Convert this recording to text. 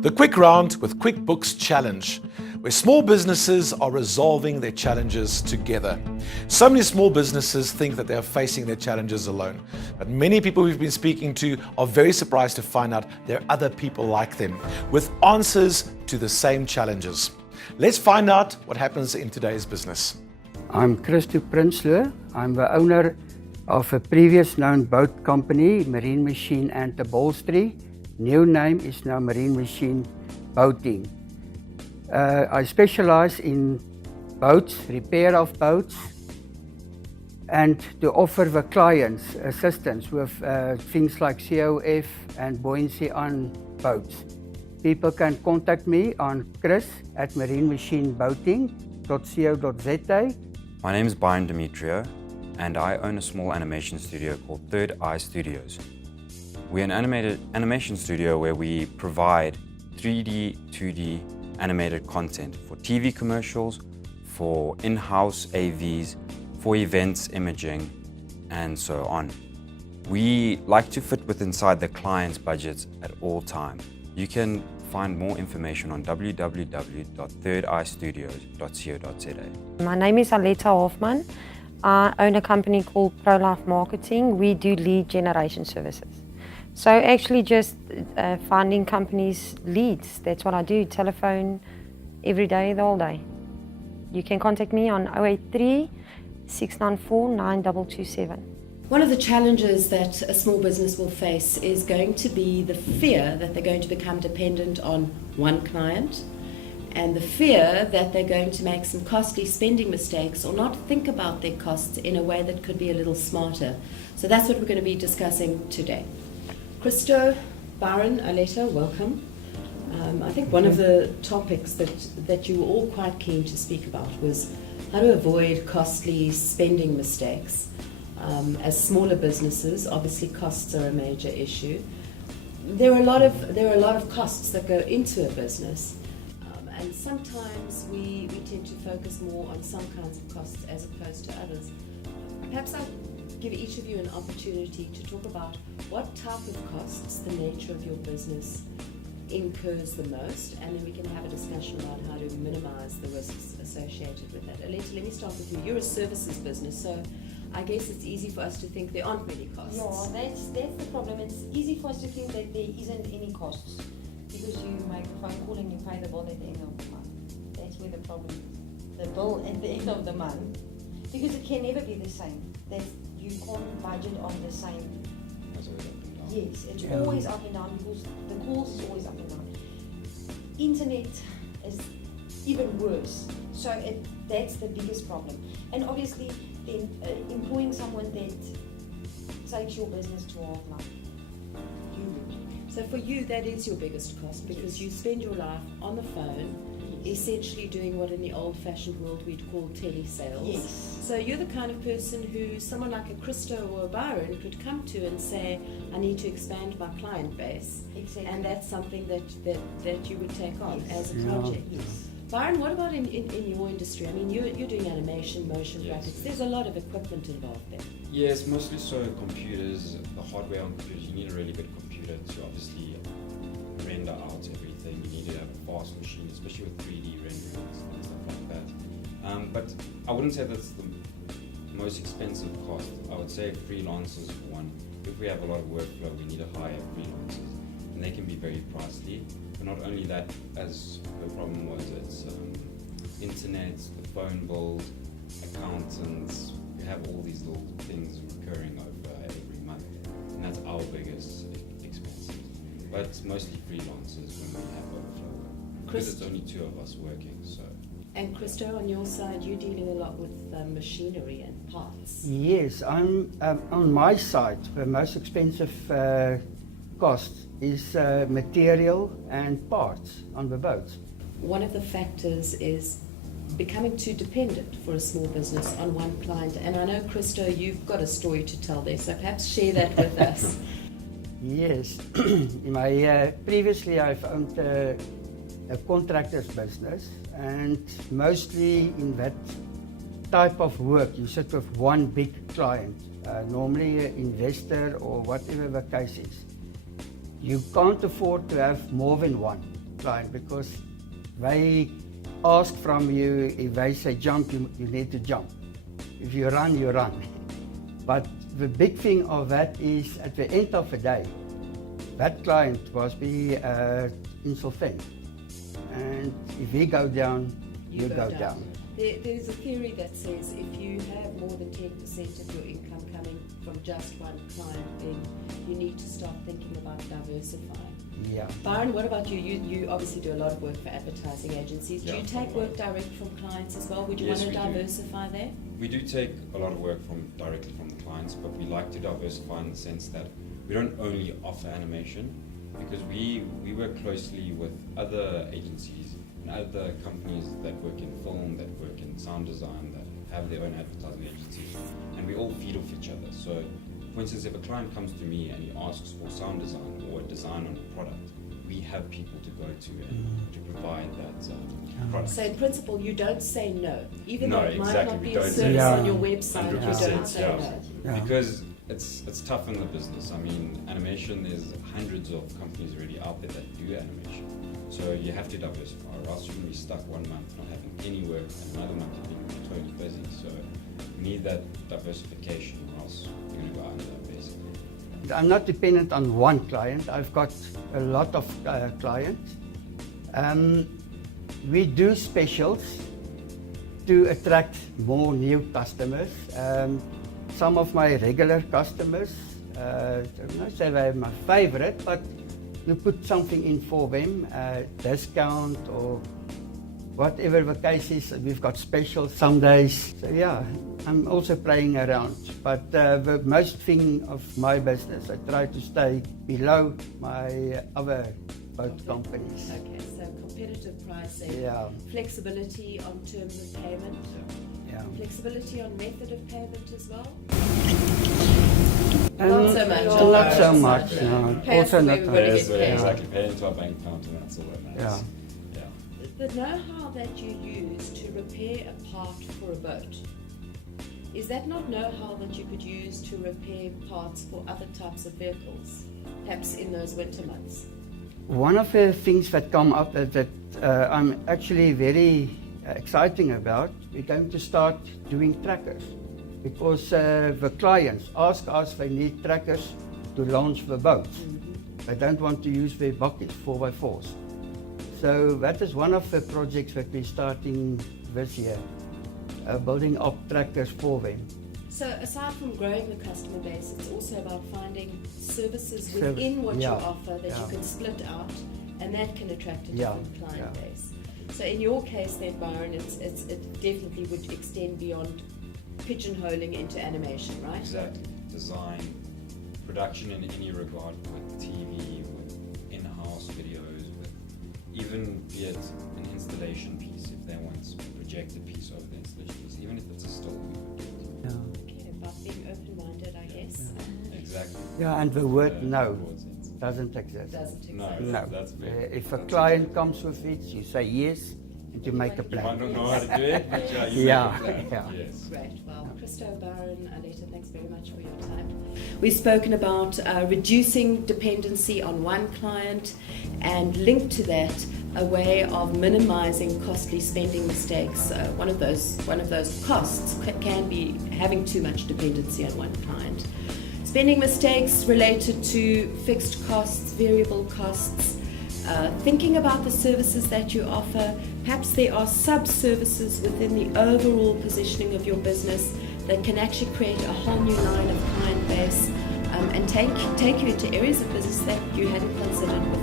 The Quick Round with QuickBooks Challenge, where small businesses are resolving their challenges together. So many small businesses think that they are facing their challenges alone, but many people we've been speaking to are very surprised to find out there are other people like them with answers to the same challenges. Let's find out what happens in today's business. I'm Prinsloo. I'm the owner of a previous known boat company, Marine Machine and Upholstery. New name is now Marine Machine Boating. I specialize in boats, repair of boats, and to offer the clients assistance with things like COF and buoyancy on boats. People can contact me on chris@marinemachineboating.co.za. My name is Byron Demetriou, and I own a small animation studio called Third Eye Studios. We're an animation studio where we provide 3D, 2D animated content for TV commercials, for in-house AVs, for events imaging, and so on. We like to fit inside the client's budgets at all times. You can find more information on www.thirdeyestudios.co.za. My name is Aletta Hoffman. I own a company called ProLife Marketing. We do lead generation services. So actually just finding companies' leads. That's what I do, telephone every day, the whole day. You can contact me on 083 694 9227. One of the challenges that a small business will face is going to be the fear that they're going to become dependent on one client, and the fear that they're going to make some costly spending mistakes or not think about their costs in a way that could be a little smarter. So that's what we're going to be discussing today. Christo, Byron, Aletta, welcome. I think one of the topics that you were all quite keen to speak about was how to avoid costly spending mistakes. As smaller businesses, obviously costs are a major issue. There are a lot of costs that go into a business, and sometimes we tend to focus more on some kinds of costs as opposed to others. Perhaps I'll give each of you an opportunity to talk about what type of costs the nature of your business incurs the most, and then we can have a discussion about how to minimize the risks associated with that. Aletta, let me start with you. You're a services business, so I guess it's easy for us to think there aren't many costs. Yeah, that's the problem. It's easy for us to think that there isn't any costs because you make a phone call and you pay the bill at the end of the month. That's where the problem is. The bill at the end of the month, because it can never be the same. That you can't budget on the same. Yes, it's always up and down because the calls is always up and down. Internet is even worse. So that's the biggest problem. And obviously, then employing someone that takes your business to half life. So for you, that is your biggest cost because you spend your life on the phone, essentially doing what in the old-fashioned world we'd call telesales. Yes. So you're the kind of person who someone like a Christo or a Byron could come to and say, I need to expand my client base. Exactly. And that's something that you would take on as a project. Yes. Byron, what about in your industry? I mean, you're doing animation, motion graphics. There's a lot of equipment involved there. Yes, mostly so computers, the hardware on computers. You need a really good computer to obviously render out everything. You need to have a fast machine, especially with 3D renderings and stuff like that. But I wouldn't say that's the most expensive cost. I would say freelancers for one. If we have a lot of workflow, we need to hire freelancers, and they can be very pricey. But not only that, as the problem was, it's internet, the phone bills, accountants. We have all these little things recurring over every month, and that's our biggest expenses. But it's mostly freelancers when we have overflow, because it's only two of us working. So. And Christo, on your side, you're dealing a lot with machinery and parts. Yes, I'm on my side. The most expensive cost is material and parts on the boats. One of the factors is becoming too dependent for a small business on one client. And I know, Christo, you've got a story to tell there, so perhaps share that with us. Yes, previously I've owned a contractor's business, and mostly in that type of work you sit with one big client, normally an investor or whatever the case is. You can't afford to have more than one. client because they ask from you, if they say jump, you need to jump. If you run, you run. But the big thing of that is at the end of the day, that client was be insolvent. And if he go down, you go down. There's a theory that says if you have more than 10% of your income coming from just one client, then you need to start thinking about diversifying. Yeah. Byron, what about you? You obviously do a lot of work for advertising agencies. Do you take work direct from clients as well? Would you want to diversify there? We do take a lot of work directly from the clients, but we like to diversify in the sense that we don't only offer animation, because we work closely with other agencies and other companies that work in film, that work in sound design, that have their own advertising agencies, and we all feed off each other. So, for instance, if a client comes to me and he asks for sound design or a design on a product, we have people to go to and to provide that product. So in principle, you don't say no, even No, though it might exactly, not we be a don't service say on no. your website. You don't 100%, say yeah. no. Yeah. Because it's tough in the business. I mean, animation, there's hundreds of companies already out there that do animation. So you have to diversify, or else you're going to be stuck 1 month not having any work, and another month you're being totally busy. So you need that diversification, or else you're going to go under, basically. I'm not dependent on one client. I've got a lot of clients. We do specials to attract more new customers. Some of my regular customers, I don't say they're my favorite, but you put something in for them, discount or whatever the case is. We've got specials some days. So yeah, I'm also playing around. But the most thing of my business, I try to stay below my other boat companies. Okay, so competitive pricing, Yeah. flexibility on terms of payment, Yeah. flexibility on method of payment as well. And Not so much. Not so Not much. so No. much. Pay us Also the way not. we wanna get paid. Exactly, pay into our bank account, and that's all that matters. Yeah. Yeah. The know-how that you use to repair a part for a boat, is that not know-how that you could use to repair parts for other types of vehicles, perhaps in those winter months? One of the things that come up that I'm actually very exciting about, we're going to start doing trackers, because the clients ask us they need trackers to launch the boats. They don't want to use their buckets 4x4s. So that is one of the projects that we're starting this year, building up trackers for them. So aside from growing the customer base, it's also about finding services Service, within what you yeah, offer that you yeah. can split out, and that can attract a Yeah, different client yeah. base. So in your case then, Byron, it definitely would extend beyond pigeonholing into animation, right? Exactly. Design, production in any regard, with TV, with in-house videos, with even be it an installation piece, if they want a projected piece over the installation piece, even if it's a still. Yeah. Okay, about being open-minded, I guess. Exactly. Yeah, and the word Yeah, no towards it. doesn't exist. Doesn't exist. No, No. that's big. If a That's client big. comes with it, you say yes, and you make a You might plan. not know how to do it, but yeah, you Yeah, make a plan. yeah. Yes. Great. Well, Christo, Byron, Aletta, thanks very much for your time. We've spoken about reducing dependency on one client, and linked to that, a way of minimizing costly spending mistakes. One of those costs can be having too much dependency on one client. Spending mistakes related to fixed costs, variable costs, thinking about the services that you offer. Perhaps there are sub-services within the overall positioning of your business that can actually create a whole new line of client base, and take you into areas of business that you hadn't considered before.